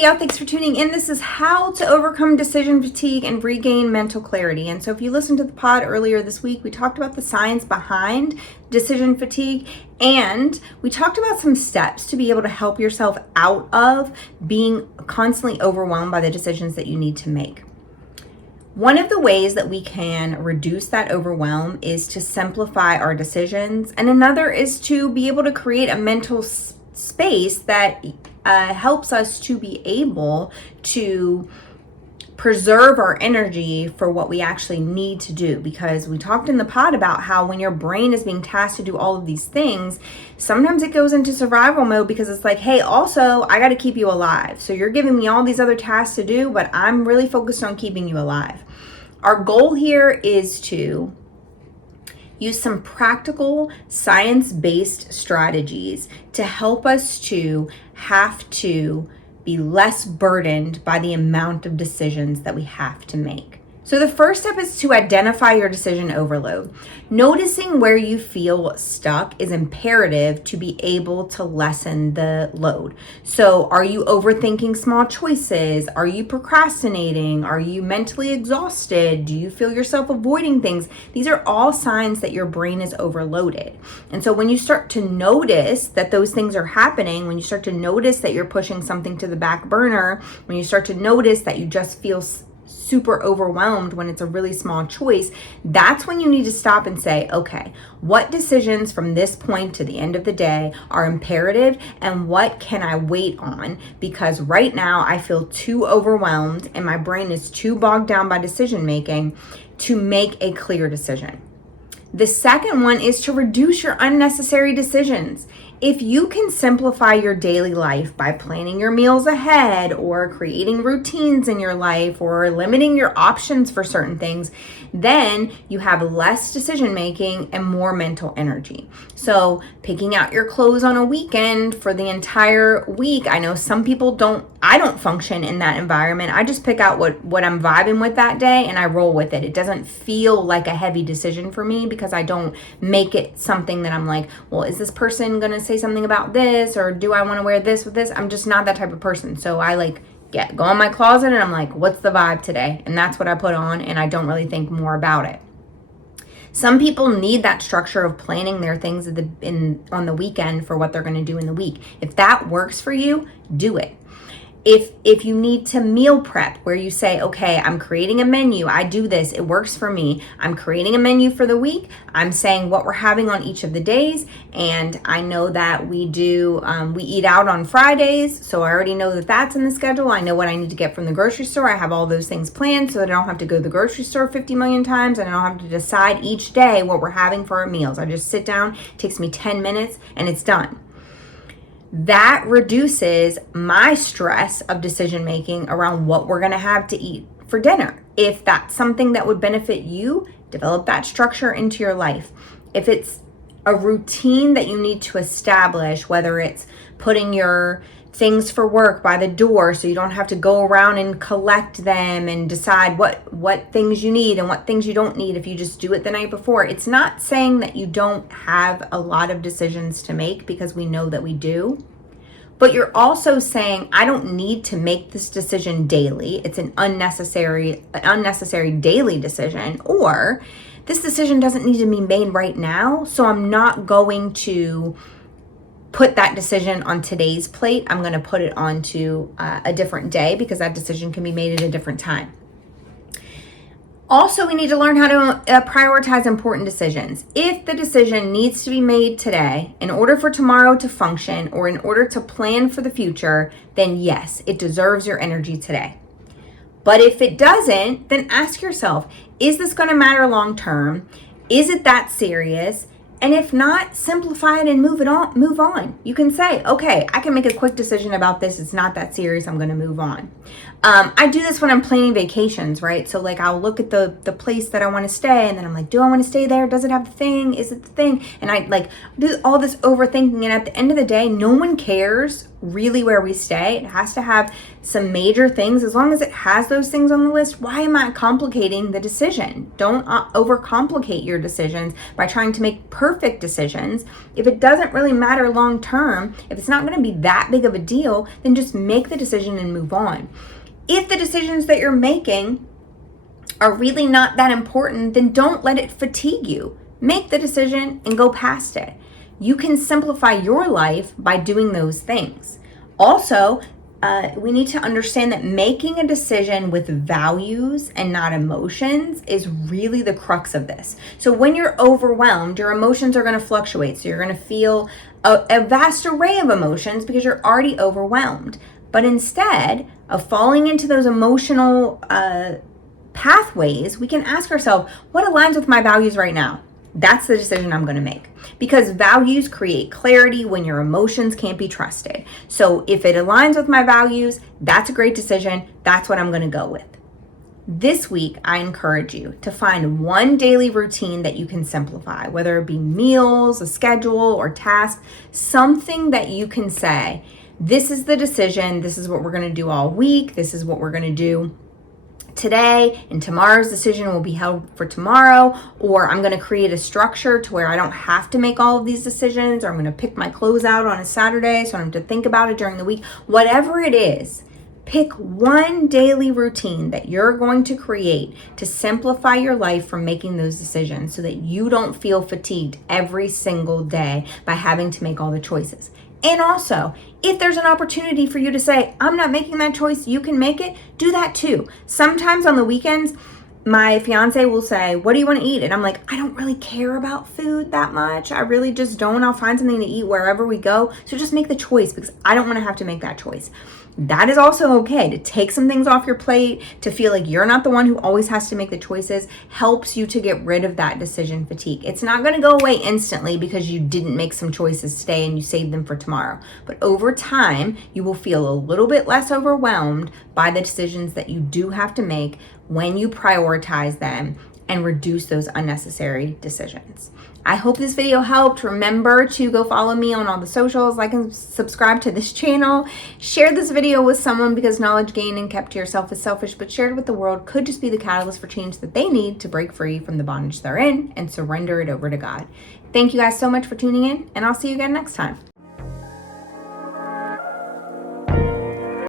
Hey y'all, thanks for tuning in. This is how to overcome decision fatigue and regain mental clarity. And so if you listened to the pod earlier this week, we talked about the science behind decision fatigue, and we talked about some steps to be able to help yourself out of being constantly overwhelmed by the decisions that you need to make. One of the ways that we can reduce that overwhelm is to simplify our decisions, and another is to be able to create a mental space that helps us to be able to preserve our energy for what we actually need to do. Because we talked in the pod about how when your brain is being tasked to do all of these things, sometimes it goes into survival mode because it's like, hey, also, I got to keep you alive. So you're giving me all these other tasks to do, but I'm really focused on keeping you alive. Our goal here is to use some practical science-based strategies to help us to have to be less burdened by the amount of decisions that we have to make. So the first step is to identify your decision overload. Noticing where you feel stuck is imperative to be able to lessen the load. So are you overthinking small choices? Are you procrastinating? Are you mentally exhausted? Do you feel yourself avoiding things? These are all signs that your brain is overloaded. And so when you start to notice that those things are happening, when you start to notice that you're pushing something to the back burner, when you start to notice that you just feel super overwhelmed when it's a really small choice, that's when you need to stop and say, okay, what decisions from this point to the end of the day are imperative and what can I wait on? Because right now I feel too overwhelmed and my brain is too bogged down by decision making to make a clear decision. The second one is to reduce your unnecessary decisions. If you can simplify your daily life by planning your meals ahead or creating routines in your life or limiting your options for certain things, then you have less decision making and more mental energy. So picking out your clothes on a weekend for the entire week, I know some people I don't function in that environment. I just pick out what I'm vibing with that day and I roll with it. It doesn't feel like a heavy decision for me because I don't make it something that I'm like, well, is this person going to say something about this, or do I want to wear this with this? I'm just not that type of person. So I go in my closet and I'm like, what's the vibe today? And that's what I put on, and I don't really think more about it. Some people need that structure of planning their things on the weekend for what they're going to do in the week. If that works for you, do it. If you need to meal prep where you say, okay, I'm creating a menu, I do this, it works for me. I'm creating a menu for the week. I'm saying what we're having on each of the days. And I know that we eat out on Fridays. So I already know that that's in the schedule. I know what I need to get from the grocery store. I have all those things planned so that I don't have to go to the grocery store 50 million times and I don't have to decide each day what we're having for our meals. I just sit down, it takes me 10 minutes and it's done. That reduces my stress of decision making around what we're going to have to eat for dinner. If that's something that would benefit you, develop that structure into your life. If it's a routine that you need to establish, whether it's putting your things for work by the door so you don't have to go around and collect them and decide what things you need and what things you don't need if you just do it the night before. It's not saying that you don't have a lot of decisions to make, because we know that we do. But you're also saying, I don't need to make this decision daily. It's an unnecessary daily decision. Or this decision doesn't need to be made right now, so I'm not going to put that decision on today's plate. I'm going to put it onto a different day because that decision can be made at a different time. Also, we need to learn how to prioritize important decisions. If the decision needs to be made today in order for tomorrow to function or in order to plan for the future, then yes, it deserves your energy today. But if it doesn't, then ask yourself, is this going to matter long term? Is it that serious? And if not, simplify it and move on. You can say, okay, I can make a quick decision about this. It's not that serious. I'm going to move on. I do this when I'm planning vacations, right? So I'll look at the place that I want to stay and then I'm like, do I want to stay there? Does it have the thing? Is it the thing? And I do all this overthinking. And at the end of the day, no one cares really where we stay. It has to have some major things. As long as it has those things on the list, why am I complicating the decision? Don't overcomplicate your decisions by trying to make perfect decisions. If it doesn't really matter long term, if it's not going to be that big of a deal, then just make the decision and move on. If the decisions that you're making are really not that important, then don't let it fatigue you. Make the decision and go past it. You can simplify your life by doing those things. Also, we need to understand that making a decision with values and not emotions is really the crux of this. So when you're overwhelmed, your emotions are going to fluctuate. So you're going to feel a vast array of emotions because you're already overwhelmed. But instead of falling into those emotional pathways, we can ask ourselves, what aligns with my values right now? That's the decision I'm going to make, because values create clarity when your emotions can't be trusted. So if it aligns with my values, that's a great decision. That's what I'm going to go with. This week, I encourage you to find one daily routine that you can simplify, whether it be meals, a schedule, or task, something that you can say, this is the decision. This is what we're going to do all week. This is what we're going to do today, and tomorrow's decision will be held for tomorrow. Or I'm going to create a structure to where I don't have to make all of these decisions, or I'm going to pick my clothes out on a Saturday so I don't have to think about it during the week. Whatever it is, pick one daily routine that you're going to create to simplify your life from making those decisions so that you don't feel fatigued every single day by having to make all the choices. And also, if there's an opportunity for you to say, I'm not making that choice, you can make it, do that too. Sometimes on the weekends, my fiance will say, what do you want to eat? And I'm like, I don't really care about food that much. I really just don't. I'll find something to eat wherever we go. So just make the choice, because I don't want to have to make that choice. That is also okay. To take some things off your plate, to feel like you're not the one who always has to make the choices, helps you to get rid of that decision fatigue. It's not going to go away instantly because you didn't make some choices today and you saved them for tomorrow. But over time, you will feel a little bit less overwhelmed by the decisions that you do have to make when you prioritize them and reduce those unnecessary decisions. I hope this video helped. Remember to go follow me on all the socials, like and subscribe to this channel. Share this video with someone, because knowledge gained and kept to yourself is selfish, but shared with the world could just be the catalyst for change that they need to break free from the bondage they're in and surrender it over to God. Thank you guys so much for tuning in, and I'll see you again next time.